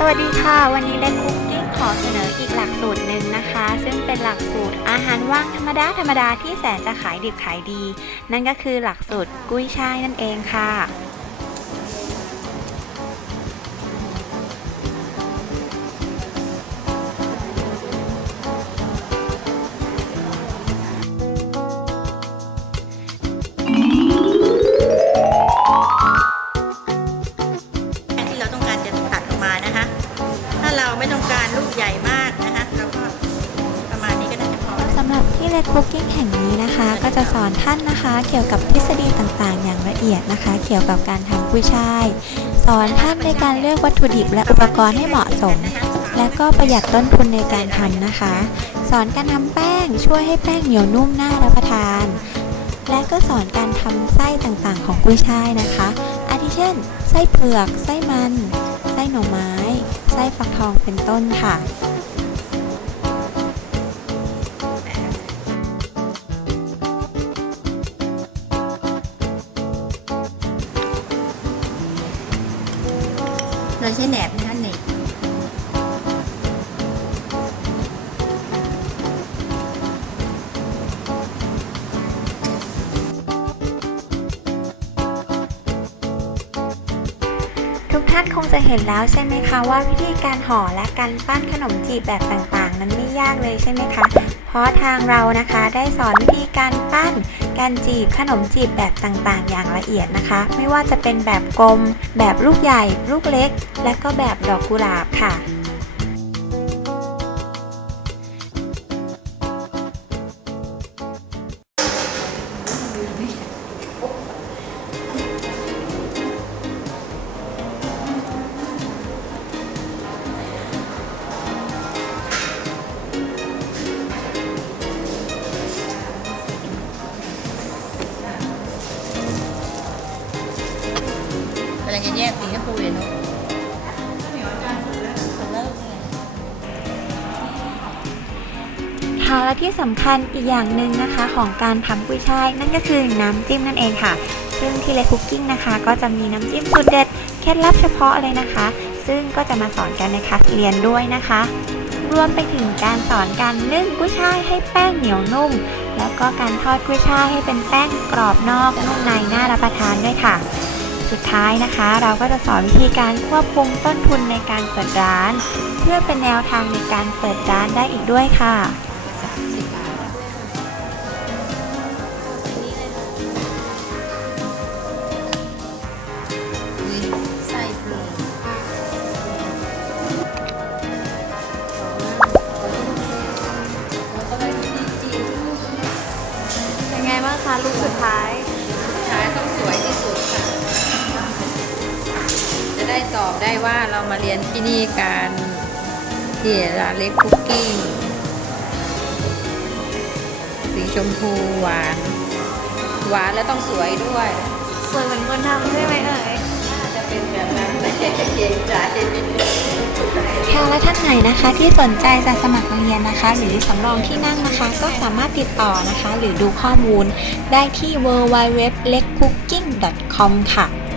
สวัสดีค่ะ วันนี้เล็กคุกกิ้งขอเสนออีกหลักสูตรหนึ่งนะคะ ซึ่งเป็นหลักสูตรอาหารว่างธรรมดาธรรมดาที่แสนจะขายดิบขายดี นั่นก็คือหลักสูตรกุ้ยช่ายนั่นเองค่ะ เล็กคุกกิ้งแห่งนี้นะคะ ก็จะสอนท่านนะคะ เกี่ยวกับทฤษฎีต่างๆ อย่างละเอียดนะคะ เกี่ยวกับการทำกุ้ยช่าย สอนท่านในการเลือกวัตถุดิบและอุปกรณ์ให้เหมาะสม และก็ประหยัดต้นทุนในการทำนะคะ สอนการทำแป้งช่วยให้แป้งเหนียวนุ่มน่ารับประทาน และก็สอนการทำไส้ต่างๆ ของกุ้ยช่ายนะคะ อาทิเช่น ไส้เผือก ไส้มัน ไส้หน่อไม้ ไส้ฟักทองเป็นต้นค่ะ เราใช้แหนบนะคะเน็บทุกท่านคงจะเห็นแล้วใช่ไหมคะว่าวิธีการห่อและการปั้นขนมจีบแบบต่างๆ นั้นไม่ยากเลยใช่ไหมคะ ราะทางเรานะคะได้สอนวิธีการปั้น การจีบขนมจีบแบบต่างๆ อย่างละเอียดนะคะ ไม่ว่าจะเป็นแบบกลม แบบลูกใหญ่ ลูกเล็ก และก็แบบดอกกุหลาบค่ะ ลาจะแยกสีชมพูเลยเนาะเลิกเลยค่ะและที่สำคัญอีกอย่างหนึ่งนะคะของการทำกุ้ยช่ายนั่นก็คือน้ำจิ้มนั่นเองค่ะ ซึ่งที่เลคุกกิ้งนะคะ ก็จะมีน้ำจิ้มสูตรเด็ดเคล็ดลับเฉพาะเลยนะคะ ซึ่งก็จะมาสอนกันในคลาสเรียนด้วยนะคะ รวมไปถึงการสอนการนึ่งกุ้ยช่ายให้แป้งเหนียวนุ่ม แล้วก็การทอดกุ้ยช่ายให้เป็นแป้งกรอบนอกนุ่มในน่ารับประทานด้วยค่ะ สุดท้ายนะคะ เราก็จะสอนวิธีการควบคุมต้นทุนในการเปิดร้าน เพื่อเป็นแนวทางในการเปิดร้านได้อีกด้วยค่ะไส้เผือกเป็นไงบ้างคะลูก ตอบได้ว่าเรามาเรียนที่นี่การที่ร้านเล็กคุกกิ้งสีชมพูหวาน หวานแล้วต้องสวยด้วย สวยเหมือนคนทำใช่ไหมเอ่ยน่าจะเป็นแบบนั้นไม่เกรงใจค่ะและท่านไหนนะคะที่สนใจจะสมัครเรียนนะคะ หรือสำรองที่นั่งนะคะ ก็สามารถติดต่อนะคะ หรือดูข้อมูลได้ที่ w w w l e c k c o o k i n g c o m ค่ะ